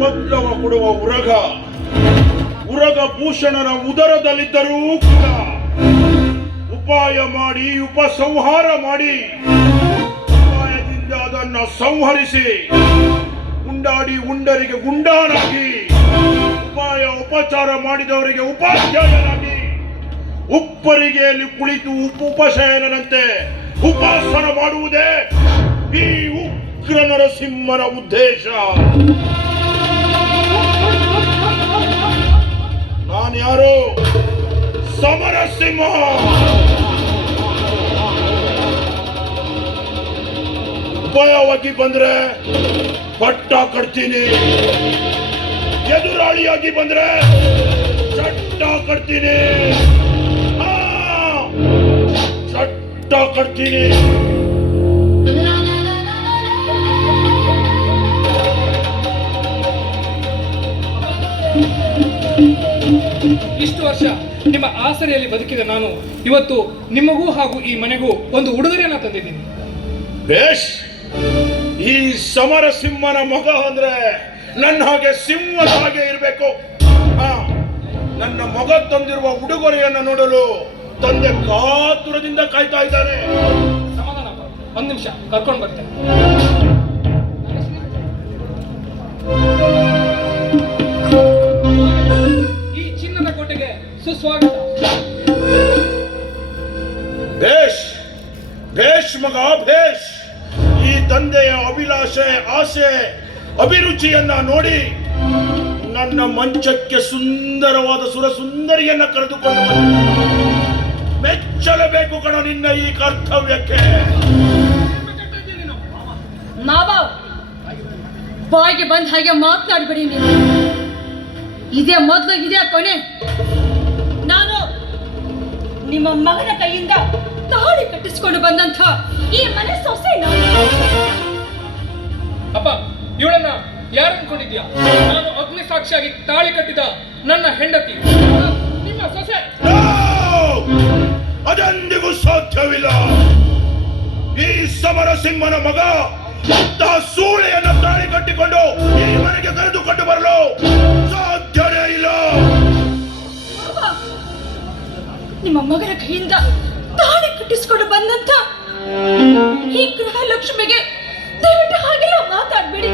ಪತ್ರವ ಕೊಡುವ ಉರಗ ಭೂಷಣನ ಉದರದಲ್ಲಿದ್ದರೂ ಕೂಡ ಉಪಾಯ ಮಾಡಿ ಉಪಸಂಹಾರ ಮಾಡಿ ಉಪಾಯದಿಂದ ಅದನ್ನು ಸಂಹರಿಸಿ ಉಂಡಾಡಿ ಉಂಡರಿಗೆ ಗುಂಡಾನಾಗಿ ಉಪಾಯ ಉಪಚಾರ ಮಾಡಿದವರಿಗೆ ಉಪಾಧ್ಯಾಯನಾಗಿ ಉಪ್ಪರಿಗೆಯಲ್ಲಿ ಕುಳಿತು ಉಪಶಯನಂತೆ ಉಪಾಸನ ಮಾಡುವುದೇ ಈ ಉಗ್ರ ನರಸಿಂಹನ ಉದ್ದೇಶ. ನಾನು ಯಾರು? ಸಮರಸಿಂಹ. ಉಪಾಯವಾಗಿ ಬಂದ್ರೆ ಪಟ್ಟ ಕಟ್ತೀನಿ, ಎದುರಾಳಿಯಾಗಿ ಬಂದ್ರೆ ಚಟ್ಟ ಕಟ್ತೀನಿ, ಚಟ್ಟ ಕಟ್ತೀನಿ. ಇಷ್ಟು ವರ್ಷ ನಿಮ್ಮ ಆಸರೆಯಲ್ಲಿ ಬದುಕಿದ ನಾನು ಇವತ್ತು ನಿಮಗೂ ಹಾಗೂ ಈ ಮನೆಗೂ ಒಂದು ಉಡುಗೊರೆಯನ್ನ ತಂದಿದ್ದೀನಿ. ಬೇಷ್. ಈ ಸಮರಸಿಂಹನ ಮಗ ಅಂದ್ರೆ ನನ್ನ ಹಾಗೆ ಸಿಂಹದ ಹಾಗೆ ಇರಬೇಕು. ನನ್ನ ಮಗ ತಂದಿರುವ ಉಡುಗೊರೆಯನ್ನು ನೋಡಲು ತಂದೆ ಕಾತುರದಿಂದ ಕಾಯ್ತಾ ಇದ್ದಾನೆ. ಸಮಾಧಾನ, ಒಂದ್ ನಿಮಿಷ ಕರ್ಕೊಂಡು ಬರ್ತೇನೆ. ಈ ಚಿನ್ನದ ಕೋಟೆಗೆ ಸುಸ್ವಾಗತ. ಬೇಷ್ ಬೇಷ್ ಮಗ ಬೇಷ್. ಈ ತಂದೆಯ ಅಭಿಲಾಷೆ, ಆಸೆ, ಅಭಿರುಚಿಯನ್ನ ನೋಡಿ ನನ್ನ ಮಂಚಕ್ಕೆ ಸುಂದರವಾದ ಸುರಸುಂದರಿಯನ್ನ ಕರೆದುಕೊಂಡು ಮೆಚ್ಚಲೇಬೇಕು ಕಣ ನಿನ್ನ ಈ ಕರ್ತವ್ಯಕ್ಕೆ. ಮಾವ, ಬಾಯಿಗೆ ಬಂದ ಹಾಗೆ ಮಾತನಾಡ್ಬೇಡಿ ನೀವು. ಇದೇ ಮೊದಲು, ಇದೇ ಕೊನೆ. ನಾನು ನಿಮ್ಮ ಮಗನ ಕೈಯಿಂದ ತಾಳಿ ಕಟ್ಟಿಸಿಕೊಂಡು ಬಂದಂಥ ಈ ಮನೆ ಸೊಸೆ ನಾನು. ಅಪ್ಪ, ಇವಳನ್ನ ಯಾರು ಅನ್ಕೊಂಡಿದ್ಯಾ? ನಾನು ಅಗ್ನಿ ಸಾಕ್ಷಿಯಾಗಿ ತಾಳಿ ಕಟ್ಟಿದ ನನ್ನ ಹೆಂಡತಿ, ನಿಮ್ಮ ಸೊಸೆ. ಅದೆಂದಿಗೂ ಸಾಧ್ಯವಿಲ್ಲ. ಈ ಸಮರಸಿಂಹನ ಮಗ ಇಂತಹ ಸೂಳೆಯನ್ನು ತಾಳಿ ಕಟ್ಟಿಕೊಂಡು ಈ ಮನೆಗೆ ಕರೆದುಕೊಂಡು ಬರಲು ಸಾಧ್ಯವೇ ಇಲ್ಲ. ನಿಮ್ಮ ಮಗನ ಕೈಯಿಂದ ತಾಳಿ ಕಟ್ಟಿಸಿಕೊಂಡು ಬಂದಂತ ಈ ಗೃಹಲಕ್ಷ್ಮಿಗೆ ದಯವಿಟ್ಟು ಹಾಗೆಲ್ಲ ಮಾತಾಡ್ಬೇಡಿ.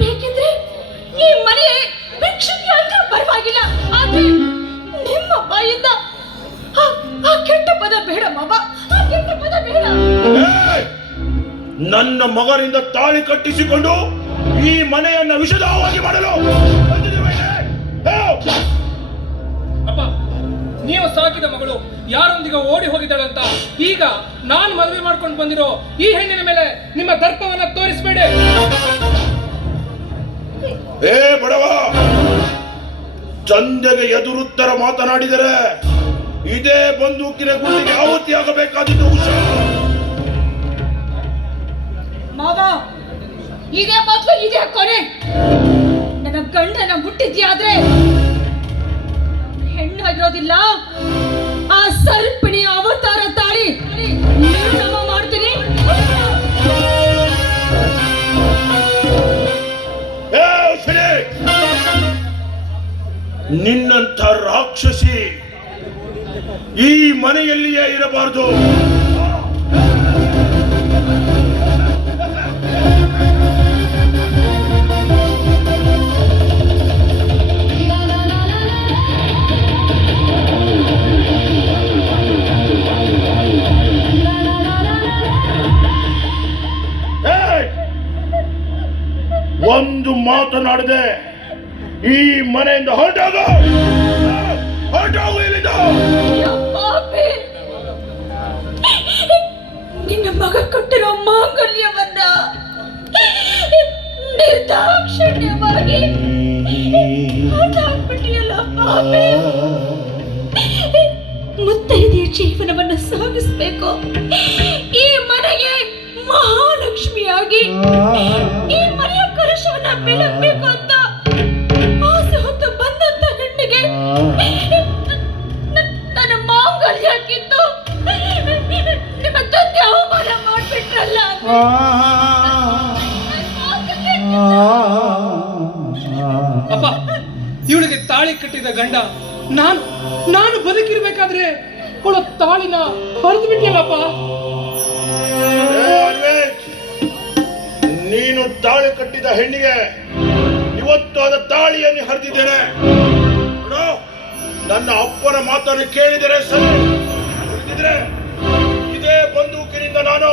ಬೇಕೆಂದ್ರೆ ಈ ಮನೆ ಭಿಕ್ಷುಕಿ ಅಂದ್ರೂ ಪರವಾಗಿಲ್ಲ, ಆದ್ರೆ ನಿಮ್ಮ ಬಾಯಿಂದ ಆ ಕೆಟ್ಟ ಪದ ಬೇಡ ಮಾವ, ಆ ಕೆಟ್ಟ ಪದ ಬೇಡ. ನನ್ನ ಮಗನಿಂದ ತಾಳಿ ಕಟ್ಟಿಸಿಕೊಂಡು ಈ ಮನೆಯನ್ನ ವಿಷದವಾಗಿ ಮಾಡಲು ಅಪ್ಪ, ನೀವು ಸಾಕಿದ ಮಗಳು ಯಾರೊಂದಿಗೆ ಓಡಿ ಹೋಗಿದ್ದಾಳಂತ ಈಗ ನಾನು ಮದುವೆ ಮಾಡ್ಕೊಂಡು ಬಂದಿರೋ ಈ ಹೆಣ್ಣಿನ ಮೇಲೆ ನಿಮ್ಮ ದರ್ಪವನ್ನ ತೋರಿಸಬೇಡಿ. ಏ ಬಡವ, ತಂದೆಗೆ ಎದುರುತ್ತರ ಮಾತನಾಡಿದರೆ ಇದೇ ಬಂದೂಕಿನ ಗುಂಡಿಗೆ ಆಹುತಿಯಾಗಬೇಕಾದಿದ್ದು ಹುಷಾರು. ಮಾವ, ಇದೇ ಮೊದಲು ಇದೇ ಕೊನೆ. ನನ್ನ ಗಂಡನ ಮುಟ್ಟಿದ್ಯಾದ್ರೆ ಹೆಣ್ಣಾಗಿರೋದಿಲ್ಲ, ಆ ಸರ್ಪಿಣಿ ಅವತಾರ ತಾಳಿ ನಿರ್ನಾಮ ಮಾಡ್ತೀನಿ. ನಿನ್ನಂಥ ರಾಕ್ಷಸಿ ಈ ಮನೆಯಲ್ಲಿಯೇ ಇರಬಾರದು. ಒಂದು ಮಾತನಾಡದೆ ಈ ಮನೆಯಿಂದ ಹೊರಟಾಗು ಇಲ್ಲಿಂದ. ನಿನ್ನ ಮಗ ಕೊಟ್ಟಿರೋ ಮಾಂಗಲ್ಯವನ್ನ ನಿರ್ದಾಕ್ಷಿಣ್ಯವಾಗಿ ಹೊರಟಾಗ್ಬಿಟ್ಟಿಯಲ್ಲ ಪಾಪಿ. ಮುತ್ತೈದೆಯ ಜೀವನವನ್ನು ಸಾಗಿಸ್ಬೇಕು, ಈ ಮನೆಗೆ ಮಹಾಲಕ್ಷ್ಮಿಯಾಗಿ ಈ ಮನೆಯ ಕಲಶವನ್ನ ಬೆಳಗ್ಬೇಕು ಅಂತ ಆಸೆ ಹೊತ್ತು ಬಂದಂತ ಹೆಣ್ಣಿಗೆ ನನ್ನ ಮಾಂಗಲ್ಯ ಕಿತ್ತು ನಿಮ್ಮ ತಂದೆ ಅವಮಾನ ಮಾಡ್ಬಿಟ್ರಲ್ಲ. ತಾಳಿ ಕಟ್ಟಿದ ಗಂಡ ನಾನು ನಾನು ಬದುಕಿರ್ಬೇಕಾದ್ರೆ ಅವಳ ತಾಳಿನ ಹರಿದು ಬಿಟ್ಟಿಲ್ಲಪ್ಪ. ನೀನು ತಾಳಿ ಕಟ್ಟಿದ ಹೆಣ್ಣಿಗೆ ಇವತ್ತು ಅದ ತಾಳಿಯನ್ನು ಹರಿದಿದ್ದೇನೆ. ನನ್ನ ಅಪ್ಪನ ಮಾತನ್ನು ಕೇಳಿದರೆ ಸರಿ, ಇಲ್ಲದಿದ್ರೆ ಇದೇ ಬಂದೂಕಿನಿಂದ ನಾನು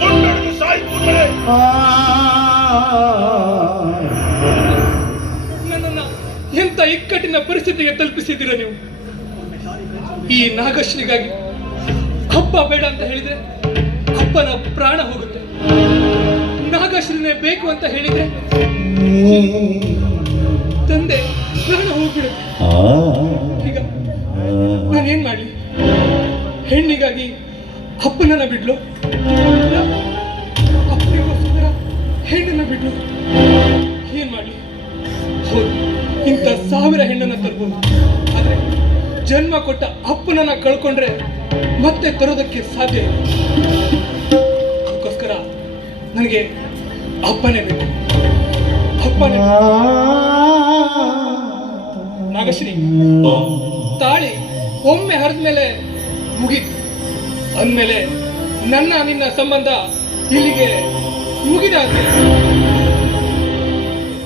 ಕೊಂಡೊಡೆದು ಸಾಯಿಸುತ್ತೇನೆ. ನನ್ನನ್ನ ಎಂತ ಇಕ್ಕಟ್ಟಿನ ಪರಿಸ್ಥಿತಿಗೆ ತಲುಪಿಸಿದ್ದೀರ ನೀವು. ಈ ನಾಗಶ್ರೀಗಾಗಿ ಅಪ್ಪ ಬೇಡ ಅಂತ ಹೇಳಿದ್ರೆ ಅಪ್ಪನ ಪ್ರಾಣ ಹೋಗುತ್ತೆ. ನಾಗಶ್ರೀನೇ ಬೇಕು ಅಂತ ಹೇಳಿದ್ರೆ ತಂದೆ ಪ್ರಾಣ ಹೋಗ್ಬಿಡುತ್ತೆ. ಈಗ ನಾನೇನ್ ಮಾಡ್ಲಿ? ಹೆಣ್ಣಿಗಾಗಿ ಅಪ್ಪನನ್ನ ಬಿಡ್ಲು, ಅಪ್ಪನಿಗೋಸ್ಕರ ಹೆಣ್ಣನ್ನ ಬಿಡ್ಲು, ಏನ್ ಮಾಡ್ಲಿ? ಹೌದು, ಇಂಥ 1000 ಹೆಣ್ಣನ್ನ ತರ್ಬೋದು, ಆದ್ರೆ ಜನ್ಮ ಕೊಟ್ಟ ಅಪ್ಪನನ್ನ ಕಳ್ಕೊಂಡ್ರೆ ಮತ್ತೆ ತರೋದಕ್ಕೆ ಸಾಧ್ಯ ಇಲ್ಲ. ಅದಕ್ಕೋಸ್ಕರ ನನಗೆ ಅಪ್ಪನೇ ಬೇಕು, ಅಪ್ಪನೇ. ನಾಗಶ್ರೀ, ತಾಳಿ ಒಮ್ಮೆ ಹರಿದ್ಮೇಲೆ ಮುಗೀತು ಅಂದ್ಮೇಲೆ ನನ್ನ ನಿನ್ನ ಸಂಬಂಧ ಇಲ್ಲಿಗೆ ಮುಗಿದ ಅಂತಿಲ್ಲ.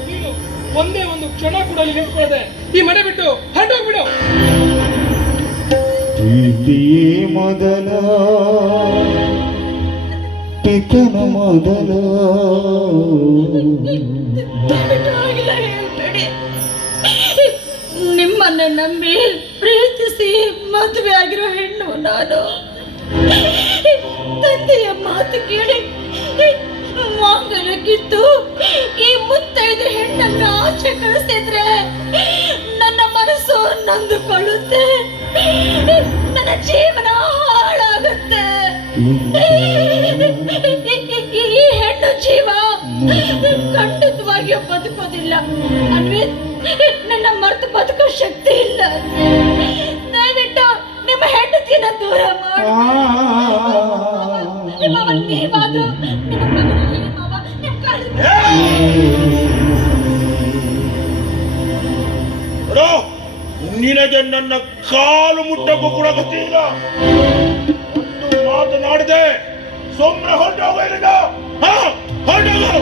ನೀನು ಒಂದೇ ಒಂದು ಕ್ಷಣ ಕೂಡ ಇಲ್ಲಿ ನಿಂತ್ಕೊಳ್ಳದೆ ಈ ಮನೆ ಬಿಟ್ಟು ಹೊರಟೋಗ್ಬಿಡು. ಪ್ರೀತಿಯೇ ಮೊದಲ ಪಿತನ ಮೊದಲ. ನಿಮ್ಮನ್ನ ನಂಬಿ ಪ್ರೀತಿಸಿ ಮದುವೆ ಆಗಿರೋ ಹೆಣ್ಣು ನಾನು. ತಂದೆಯ ಮಾತು ಕೇಳಿ ಮಾಂಗಲ್ಯ ಕಿತ್ತು ಈ ಮುತ್ತೈದು ಹೆಣ್ಣನ್ನ ಆಚೆ ಕಳಿಸಿದ್ರೆ ನನ್ನ ಮನಸ್ಸು ನೊಂದುಕೊಳ್ಳುತ್ತೆ, ನನ್ನ ಜೀವನ ಹಾಳಾಗುತ್ತೆ. ಈ ಹೆಣ್ಣು ಜೀವ ಖಂಡಿತವಾಗಿಯೂ ಬದುಕೋದಿಲ್ಲ. ಅನ್ವಿತ್, ನನ್ನ ಮರೆತು ಬದುಕೋ ಶಕ್ತಿ ಇಲ್ಲ. ದಯವಿಟ್ಟು ನಿಮ್ಮ ಹೆಂಡತಿನ ದೂರ ಮಾಡಿ. ನಿನಗೆ ನನ್ನ ಕಾಲು ಮುಟ್ಟಕ್ಕೂ ಕೂಡ ಗೊತ್ತಿಲ್ಲ. ಒಂದು ಮಾತನಾಡಿದೆ ಸುಮ್ಮನೆ ಹೊರಟೋಗ, ಹೊರಟೋಗು.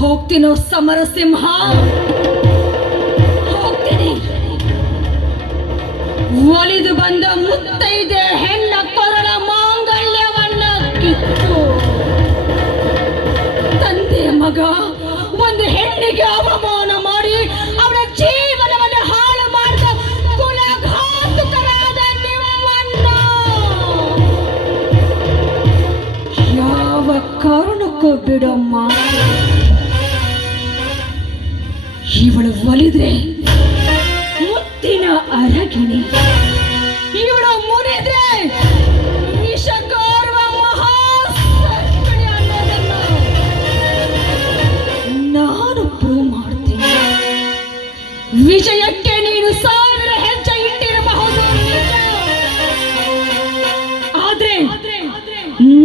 ಹೋಗ್ತೀನೋ ಸಮರಸಿಂಹ, ಹೋಗ್ತೀನಿ. ಒಲಿದು ಬಂದ ಮುತ್ತೈದೆ ಹೆಣ್ಣ ಕೊರಳ ಮಾಂಗಲ್ಯವನ್ನ ಕಿತ್ತು ತಂದೆ ಮಗ ಒಂದು ಹೆಣ್ಣಿಗೆ ಅವಮಾನ ಮಾಡಿ ಅವಳ ಜೀವನವನ್ನು ಹಾಳು ಮಾಡಿದ ಕುಲಘಾತುಕರಾದ ನಿಮ್ಮನ್ನ ಯಾವ ಕಾರಣಕ್ಕೂ ಬಿಡಮ್ಮ. ಇವಳು ಒಲಿದ್ರೆ ಮುತ್ತಿನ ಅರಗಿಣಿ, ಇವಳು ಮುರಿದ್ರೆ ವಿಷಕಾರುವ ಮಹಾಸರ್ಪಿಣಿ ಅನ್ನೋದನ್ನ ನಾನು ಪ್ರೂವ್ ಮಾಡ್ತೀನಿ. ವಿಜಯಕ್ಕೆ ನೀನು 1000 ಹೆಜ್ಜೆ ಇಟ್ಟಿರಬಹುದು ನಿಜ, ಆದ್ರೆ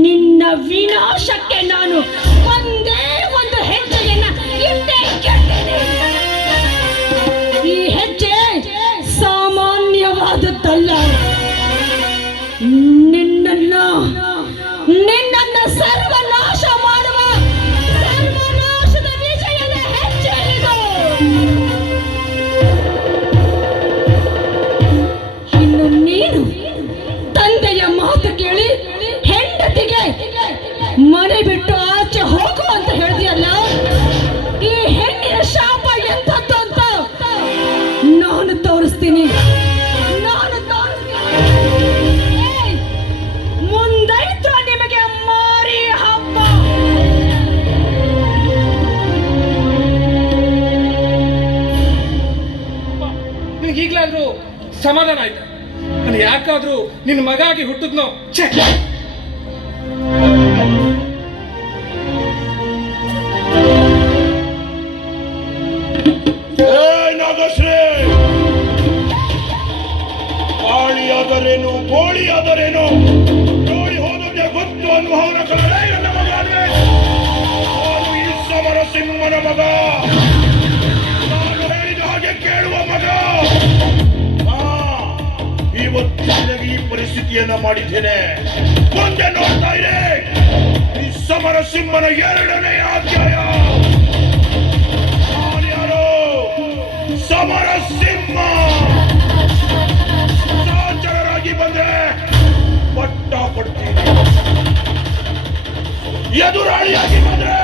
ನಿನ್ನ ವಿನಾಶಕ್ಕೆ ನಾನು ಒಂದೇ ಒಂದು ಹೆಜ್ಜೆಯನ್ನ ಇಟ್ಟೇ ಕೆಡ್ತೀನಿ. ಈ ಹೆಜ್ಜೆ ಸಾಮಾನ್ಯವಾದದ್ದಲ್ಲ. ನಿನ್ನನ್ನ ಸರ್ವನಾಶ ಮಾಡುವ ಸರ್ವನಾಶದ ವಿಜಯದ ಹೆಜ್ಜೆ ಇದು. ಇನ್ನು ನೀನು ತಂದೆಯ ಮಾತು ಕೇಳಿ ಹೆಂಡತಿಗೆ ಮನೆ ಬಿಟ್ಟು ಆಚೆ ಹೋಗು ಅಂತ ಹೇಳಿದೆಯಲ್ಲ, ಈ ಹೆಣ್ಣಿನ ಶಾಪ ಎಂಥದ್ದು ಅಂತ ನಾನು ತೋರಿಸ್ತೀನಿ. ಮುಂದೈತ್ರ ನಿಮಗೆ ಮಾರಿ ಹಬ್ಬ. ನಿನಗೆ ಈಗಲಾದ್ರೂ ಸಮಾಧಾನ ಆಯ್ತಾ? ನಾನು ಯಾಕಾದ್ರೂ ನಿನ್ನ ಮಗ ಆಗಿ ಹುಟ್ಟಿದ್ನೋ? ನಾಗಶ್ರೀ, ಆದರೇನು ಗೋಳಿ ಆದರೇನು ಗೋಳಿ ಹೋದವನಿಗೆ ಗೊತ್ತು ಅನುಭವನ ಕಲರೇ ನನ್ನ ಮಗ ಅನ್ವೇಷ್. ಅವನು ಈ ಸಮರ ಸಿಂಹನ ಮಗ, ನಾನು ಹೇಳಿದ ಹಾಗೆ ಕೇಳುವ ಮಗ. ಇವತ್ತು ನಿನಗೆ ಈ ಪರಿಸ್ಥಿತಿಯನ್ನ ಮಾಡಿದ್ದೇನೆ. ಮುಂದೆ ನೋಡ್ತಾ ಇದೆ ಈ ಸಮರ ಸಿಂಹನ 2ನೇ ಅಧ್ಯಾಯ. ಯಾರು ಸಮರ ಸಿಂಹ ಸಹಚರರಾಗಿ ಬಂದ್ರೆ ಪಟ್ಟ ಕೊಡ್ತೀನಿ, ಎದುರಾಳಿಯಾಗಿ ಬಂದ್ರೆ